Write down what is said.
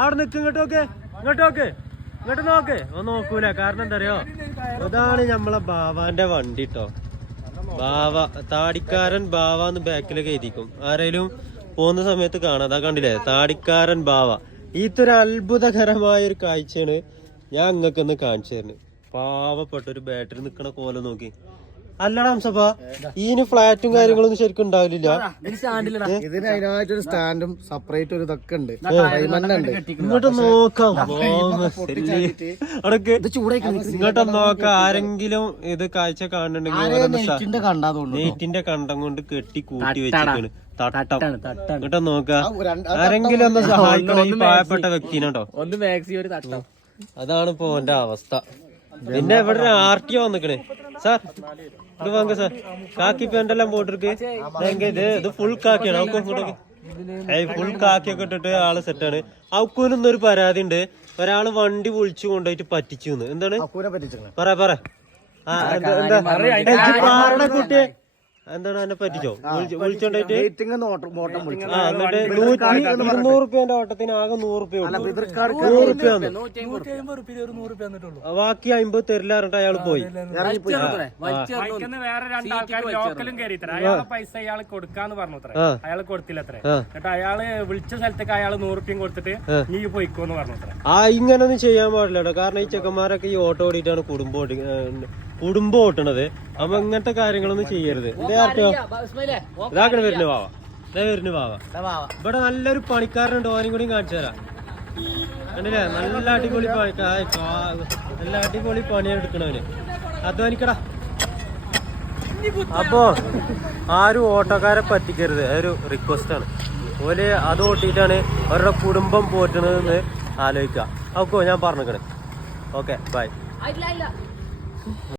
അവിടെ നിക്ക് ഇങ്ങോട്ട് നോക്ക് ഇങ്ങോട്ട് നോക്ക് ഇങ്ങോട്ട് നോക്ക്. ഒന്ന് നോക്കൂല കാരണം എന്താ അറിയോ? നമ്മളെ ബാവാന്റെ വണ്ടി കേട്ടോ ബാവ താടിക്കാരൻ ബാവ എന്ന് ബാക്കിലൊക്കെ എഴുതിക്കും. ആരേലും പോകുന്ന സമയത്ത് കാണാം. അതാ കണ്ടില്ലേ? താടിക്കാരൻ ബാവ. ഇതൊരു അത്ഭുതകരമായ ഒരു കാഴ്ചയാണ് ഞാൻ അങ്ങക്കൊന്ന് കാണിച്ചു തരുന്നത്. പാവപ്പെട്ട ഒരു ബാറ്ററി നിക്കണ കോലം നോക്കി. അല്ലടാ ഹംസപ്പാ ഈന് ഫ്ലാറ്റും കാര്യങ്ങളൊന്നും ശരിക്കും ഉണ്ടാവില്ല. ഇതിന് അതിനായിട്ടൊരു സ്റ്റാൻഡും സെപ്പറേറ്റ് ഒരു ഇതൊക്കെ ഉണ്ട്. ഉണ്ട് ഇങ്ങോട്ട് നോക്കാം. ഇങ്ങോട്ട് നോക്കാം ആരെങ്കിലും ഇത് കാഴ്ച കാണുന്നുണ്ടെങ്കിൽ കണ്ടാ നെയ്റ്റിന്റെ കണ്ടം കൊണ്ട് കെട്ടി കൂട്ടി വെച്ചിട്ടാണ് തട്ടം. ഇങ്ങോട്ട് നോക്ക. ആരെങ്കിലും ഒന്ന് സഹായിക്കണം? ഈ പാവപ്പെട്ട വ്യക്തിനോ ഒന്ന് മാക്സി ഒരു തട്ടം. അതാണ് ഇപ്പൊ അവസ്ഥ. പിന്നെ എവിടെ ആർ ടി ഒ വന്നിക്കണേ. സാർ இது வாங்க சார் காக்கி பேண்ட் எல்லாம் போட்டிருக்கு எங்க ഇത്? ഇത് ഫുൾ കാക്കിയാണ്. അവക്കും ഫുൾ ഏയ് ഫുൾ കാക്കിയൊക്കെ ഇട്ടിട്ട് ആൾ സെറ്റാണ് അവക്കൂനൊന്നും പരാതി ഉണ്ട്. ഒരാൾ വണ്ടി വിളിച്ചു കൊണ്ടുപോയിട്ട് പറ്റിച്ചു എന്താണ്? പറ പറ. ആ എന്താ പറയണ കുട്ടിയെ. എന്താണ് അതിനെ പറ്റിച്ചോ? വിളിച്ച് വിളിച്ചോണ്ടായിട്ട് ഇരുന്നൂറ് റുപ്യന്റെ ഓട്ടത്തിന് ആകെ നൂറ് റുപ്യ നൂറ് റുപ്യ ബാക്കി അമ്പത് തരില്ലാറുണ്ട് അയാൾ പോയി. വേറെ രണ്ടാൾക്കാർ ലോക്കലും കയറി അയാളെ പൈസ അയാൾ കൊടുക്കാന്ന് പറഞ്ഞു അത്ര. അയാൾ കൊടുത്തില്ല അത്ര ആ. എന്നിട്ട് അയാൾ വിളിച്ച സ്ഥലത്തേക്ക് അയാൾ റുപ്യം കൊടുത്തിട്ട് നീ പോയിക്കോന്ന് പറഞ്ഞു അത്ര ആ ഇങ്ങനൊന്നും ചെയ്യാൻ പാടില്ല കേട്ടോ. കാരണം ഈ ചെക്കന്മാരൊക്കെ ഈ ഓട്ടോ ഓടിയിട്ടാണ് കുടുംബം ഓടി കുടുംബം ഓട്ടണത്. അപ്പൊ ഇങ്ങനത്തെ കാര്യങ്ങളൊന്നും ചെയ്യരുത്. ഇതാക്കണ വരുന്ന വാവ. ഇതേ വരുന്ന വാവ. ഇവിടെ നല്ലൊരു പണിക്കാരനുണ്ട്. ഓനും കൂടി കാണിച്ചു തരാം. കണ്ടില്ലേ? നല്ല അടിപൊളി പണിക്കാർ നല്ല അടിപൊളി പണിയാണ് എടുക്കണവന്. അധ്വാനിക്കടാ അപ്പോ ആരും ഓട്ടോക്കാരെ പറ്റിക്കരുത്. അതൊരു റിക്വസ്റ്റ് ആണ്. ഓൽ അത് ഓട്ടിയിട്ടാണ് അവരുടെ കുടുംബം പോറ്റണതെന്ന് ആലോചിക്കുക. ഓക്കോ ഞാൻ പറഞ്ഞേക്കണേ. Okay bye